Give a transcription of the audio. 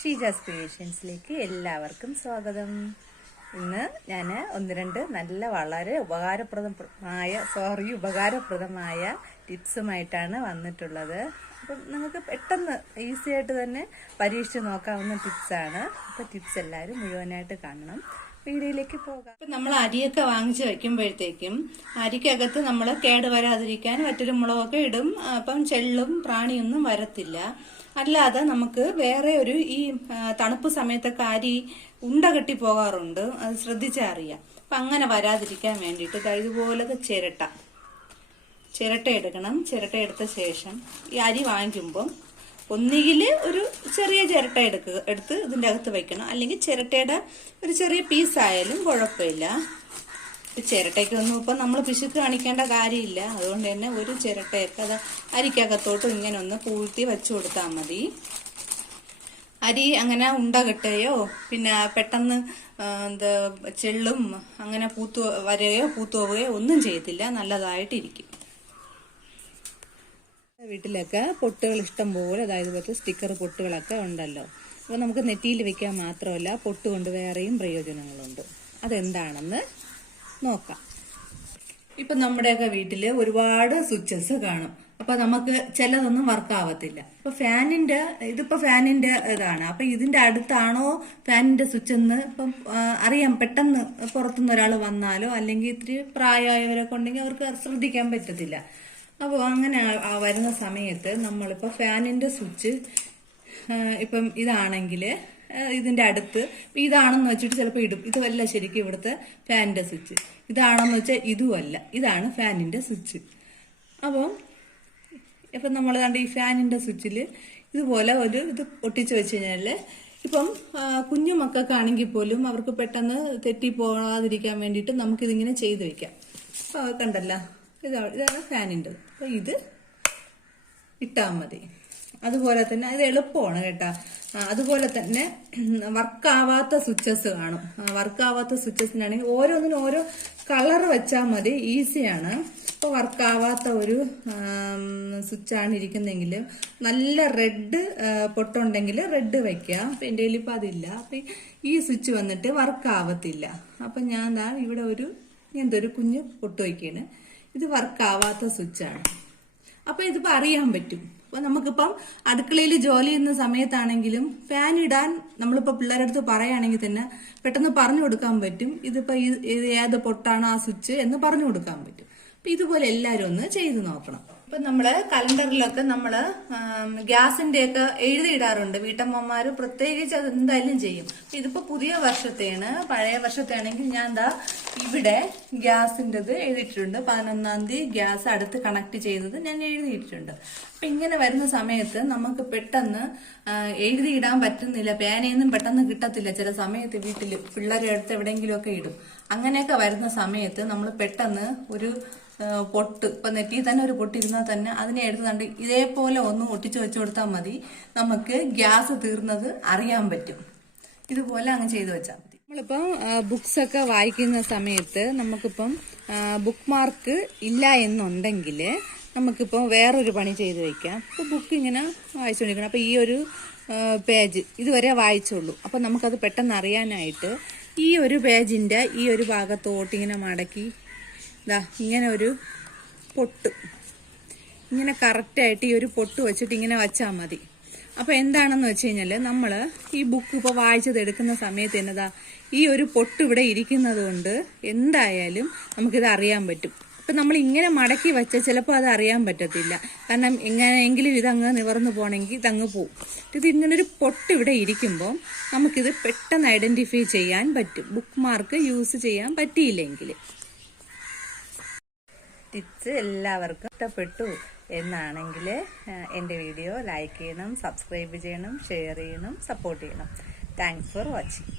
ഷീജാസ് ക്രിയേഷൻസിലേക്ക് എല്ലാവർക്കും സ്വാഗതം. ഇന്ന് ഞാൻ ഒന്ന് രണ്ട് നല്ല വളരെ ഉപകാരപ്രദമായ സോറി ഉപകാരപ്രദമായ ടിപ്സുമായിട്ടാണ് വന്നിട്ടുള്ളത്. അപ്പം നിങ്ങൾക്ക് പെട്ടെന്ന് ഈസി ആയിട്ട് തന്നെ പരീക്ഷിച്ച് നോക്കാവുന്ന ടിപ്സാണ്. അപ്പോൾ ടിപ്സ് എല്ലാവരും മുഴുവനായിട്ട് കാണണം. വീഡിയോയിലേക്ക് പോകാം. ഇപ്പം നമ്മൾ അരിയൊക്കെ വാങ്ങിച്ച് വെക്കുമ്പോഴത്തേക്കും അരിക്കകത്ത് നമ്മൾ കേട് വരാതിരിക്കാൻ മറ്റൊരു മുളകൊക്കെ ഇടും. അപ്പം ചെള്ളും പ്രാണിയൊന്നും വരത്തില്ല. അല്ലാതെ നമുക്ക് വേറെ ഒരു ഈ തണുപ്പ് സമയത്തൊക്കെ അരി ഉണ്ട കെട്ടി പോകാറുണ്ട്. അത് ശ്രദ്ധിച്ചറിയാം അപ്പം അങ്ങനെ വരാതിരിക്കാൻ വേണ്ടിയിട്ട് ഇതുപോലത്തെ ചിരട്ട. ചിരട്ട എടുക്കണം. ചിരട്ട എടുത്ത ശേഷം ഈ അരി വാങ്ങിക്കുമ്പം ഒന്നുകിൽ ഒരു ചെറിയ ചിരട്ട എടുക്കുക എടുത്ത് ഇതിന്റെ അകത്ത് വയ്ക്കണം അല്ലെങ്കിൽ ചിരട്ടയുടെ ഒരു ചെറിയ പീസ് ആയാലും കുഴപ്പമില്ല. ചിരട്ടയ്ക്കൊന്നും ഇപ്പം നമ്മൾ പിശുക്ക് കാണിക്കേണ്ട കാര്യമില്ല. അതുകൊണ്ട് തന്നെ ഒരു ചിരട്ടയൊക്കെ അത് അരിക്കകത്തോട്ട് ഇങ്ങനെ ഒന്ന് പൂഴ്ത്തി വെച്ചു കൊടുത്താൽ മതി. അരി അങ്ങനെ ഉണ്ട കെട്ടുകയോ പിന്നെ പെട്ടെന്ന് എന്താ ചെള്ളും അങ്ങനെ പൂത്തു വരുകയോ പൂത്തു പോവുകയോ ഒന്നും ചെയ്യത്തില്ല നല്ലതായിട്ടിരിക്കും. വീട്ടിലൊക്കെ പൊട്ടുകൾ ഇഷ്ടം പോലെ അതായത് ഇതുപോലത്തെ സ്റ്റിക്കർ പൊട്ടുകളൊക്കെ ഉണ്ടല്ലോ. അപ്പോൾ നമുക്ക് നെറ്റിയിൽ വെക്കാൻ മാത്രമല്ല പൊട്ട് കൊണ്ട് വേറെയും പ്രയോജനങ്ങളുണ്ട്. അതെന്താണെന്ന് നോക്കാം. ഇപ്പൊ നമ്മുടെയൊക്കെ വീട്ടിൽ ഒരുപാട് സ്വിച്ചസ് കാണും. അപ്പൊ നമുക്ക് ചിലതൊന്നും വർക്ക് ആവത്തില്ല. ഇപ്പൊ ഫാനിന്റെ ഇതിപ്പോ ഫാനിന്റെ ഇതാണ്. അപ്പൊ ഇതിന്റെ അടുത്താണോ ഫാനിന്റെ സ്വിച്ച് എന്ന് ഇപ്പം അറിയാം. പെട്ടെന്ന് പുറത്തുനിന്ന് ഒരാൾ വന്നാലോ അല്ലെങ്കിൽ ഇത്തിരി പ്രായമായവരൊക്കെ ഉണ്ടെങ്കിൽ അവർക്ക് ശ്രദ്ധിക്കാൻ പറ്റത്തില്ല. അപ്പോൾ അങ്ങനെ വരുന്ന സമയത്ത് നമ്മളിപ്പോൾ ഫാനിന്റെ സ്വിച്ച് ഇപ്പം ഇതാണെങ്കിൽ ഇതിന്റെ അടുത്ത് ഇതാണെന്ന് വെച്ചിട്ട് ചിലപ്പോൾ ഇടും. ഇതുമല്ല ശരിക്കും ഇവിടുത്തെ ഫാനിന്റെ സ്വിച്ച്. ഇതാണെന്ന് വെച്ചാൽ ഇതുമല്ല. ഇതാണ് ഫാനിന്റെ സ്വിച്ച്. അപ്പോൾ ഇപ്പം നമ്മൾ കണ്ട ഈ ഫാനിന്റെ സ്വിച്ചിൽ ഇതുപോലെ ഒരു ഇത് ഒട്ടിച്ച് വെച്ച് കഴിഞ്ഞാൽ ഇപ്പം കുഞ്ഞു മക്കൾക്കാണെങ്കിൽ പോലും അവർക്ക് പെട്ടെന്ന് തെറ്റി പോകാതിരിക്കാൻ വേണ്ടിയിട്ട് നമുക്കിതിങ്ങനെ ചെയ്ത് വെക്കാം. അപ്പോൾ കണ്ടല്ല. ഇതാ ഇതാണ് ഫാനിന്റെ അപ്പോൾ ഇത് ഇട്ടാൽ മതി. അതുപോലെ തന്നെ ഇത് എളുപ്പമാണ് കേട്ടോ. അതുപോലെ തന്നെ വർക്കാവാത്ത സ്വിച്ചസ് കാണും. വർക്കാവാത്ത സ്വിച്ചസിനാണെങ്കിൽ ഓരോന്നിനും ഓരോ കളർ വെച്ചാൽ മതി ഈസിയാണ് ഇപ്പോൾ വർക്കാവാത്ത ഒരു സ്വിച്ചാണ് ഇരിക്കുന്നതെങ്കിൽ നല്ല റെഡ് പൊട്ടുണ്ടെങ്കിൽ റെഡ് വെക്കുക. അപ്പം എന്റെ കയ്യിൽ ഇപ്പം അതില്ല. അപ്പം ഈ സ്വിച്ച് വന്നിട്ട് വർക്കാവത്തില്ല അപ്പം ഞാൻ ഇവിടെ ഒരു എന്തൊരു കുഞ്ഞ് പൊട്ട് വയ്ക്കുകയാണ്. ഇത് വർക്കാവാത്ത സ്വിച്ചാണ്. അപ്പൊ ഇതിപ്പോ അറിയാൻ പറ്റും. അപ്പൊ നമുക്കിപ്പം അടുക്കളയിൽ ജോലി ചെയ്യുന്ന സമയത്താണെങ്കിലും ഫാൻ ഇടാൻ നമ്മളിപ്പോ പിള്ളേരുടെ അടുത്ത് പറയുകയാണെങ്കിൽ തന്നെ പെട്ടെന്ന് പറഞ്ഞു കൊടുക്കാൻ പറ്റും. ഇതിപ്പോ ഈ- ഇത് ഏത് പൊട്ടാണോ ആ സ്വിച്ച് എന്ന് പറഞ്ഞു കൊടുക്കാൻ പറ്റും. അപ്പൊ ഇതുപോലെ എല്ലാവരും ഒന്ന് ചെയ്ത് നോക്കണം. ഇപ്പൊ നമ്മൾ കലണ്ടറിലൊക്കെ നമ്മൾ ഗ്യാസിന്റെ ഒക്കെ എഴുതിയിടാറുണ്ട്. വീട്ടമ്മമാർ പ്രത്യേകിച്ച് അത് എന്തായാലും ചെയ്യും. ഇതിപ്പോൾ ഇതിപ്പോ പുതിയ വർഷത്തെയാണ് പഴയ വർഷത്തെയാണെങ്കിൽ ഞാൻ എന്താ ഇവിടെ ഗ്യാസിന്റെത് എഴുതിയിട്ടുണ്ട് പതിനൊന്നാം തീയതി ഗ്യാസ് അടുത്ത് കണക്ട് ചെയ്തത് ഞാൻ എഴുതിയിട്ടുണ്ട് അപ്പൊ ഇങ്ങനെ വരുന്ന സമയത്ത് നമുക്ക് പെട്ടെന്ന് എഴുതിയിടാൻ പറ്റുന്നില്ല. പേനയൊന്നും പെട്ടെന്ന് കിട്ടത്തില്ല. ചില സമയത്ത് വീട്ടിൽ പിള്ളേരെ അടുത്ത് എവിടെയെങ്കിലുമൊക്കെ ഇടും. അങ്ങനെയൊക്കെ വരുന്ന സമയത്ത് നമ്മൾ പെട്ടെന്ന് ഒരു പൊട്ട്. ഇപ്പൊ നെറ്റി തന്നെ ഒരു പൊട്ടിരുന്നാൽ തന്നെ അതിനെ എടുത്ത് കണ്ട് ഇതേപോലെ ഒന്ന് ഒട്ടിച്ച് വെച്ചു കൊടുത്താൽ മതി. നമുക്ക് ഗ്യാസ് തീർന്നത് അറിയാൻ പറ്റും. ഇതുപോലെ അങ്ങ് ചെയ്തു വെച്ചാൽ മതി. നമ്മളിപ്പം ബുക്സ് ഒക്കെ വായിക്കുന്ന സമയത്ത് നമുക്കിപ്പം ബുക്ക് മാർക്ക് ഇല്ല എന്നുണ്ടെങ്കിൽ നമുക്കിപ്പം വേറൊരു പണി ചെയ്ത് വയ്ക്കാം ഇപ്പോൾ ബുക്ക് ഇങ്ങനെ വായിച്ചുകൊണ്ടിരിക്കണം അപ്പോൾ ഈ ഒരു പേജ് ഇതുവരെ വായിച്ചുള്ളൂ അപ്പോൾ നമുക്കത് പെട്ടെന്ന് അറിയാനായിട്ട് ഈ ഒരു പേജിന്റെ ഈ ഒരു ഭാഗത്തോട്ട് ഇങ്ങനെ മടക്കി ഇതാ ഇങ്ങനെ ഒരു പൊട്ട്. ഇങ്ങനെ കറക്റ്റായിട്ട് ഈ ഒരു പൊട്ട് വെച്ചിട്ട് ഇങ്ങനെ വച്ചാൽ മതി. അപ്പോൾ എന്താണെന്ന് വെച്ച് കഴിഞ്ഞാൽ നമ്മൾ ഈ ബുക്ക് ഇപ്പോൾ വായിച്ചത് എടുക്കുന്ന സമയത്ത് എന്നതാ ഈ ഒരു പൊട്ട് ഇവിടെ ഇരിക്കുന്നത് കൊണ്ട് എന്തായാലും നമുക്കിത് അറിയാൻ പറ്റും. അപ്പം നമ്മൾ ഇങ്ങനെ മടക്കി വെച്ചാൽ ചിലപ്പോൾ അത് അറിയാൻ പറ്റത്തില്ല. കാരണം എങ്ങനെയെങ്കിലും ഇതങ്ങ് നിവർന്നു പോകണമെങ്കിൽ ഇതങ്ങ് പോവും. ഇത് ഇങ്ങനൊരു പൊട്ട് ഇവിടെ ഇരിക്കുമ്പോൾ നമുക്കിത് പെട്ടെന്ന് ഐഡന്റിഫൈ ചെയ്യാൻ പറ്റും. ബുക്ക് മാർക്ക് യൂസ് ചെയ്യാൻ പറ്റിയില്ലെങ്കിൽ ടിപ്സ് എല്ലാവർക്കും ഇഷ്ടപ്പെട്ടു എന്നാണെങ്കിൽ എന്റെ വീഡിയോ ലൈക്ക് ചെയ്യണം സബ്സ്ക്രൈബ് ചെയ്യണം ഷെയർ ചെയ്യണം സപ്പോർട്ട് ചെയ്യണം. Thanks for watching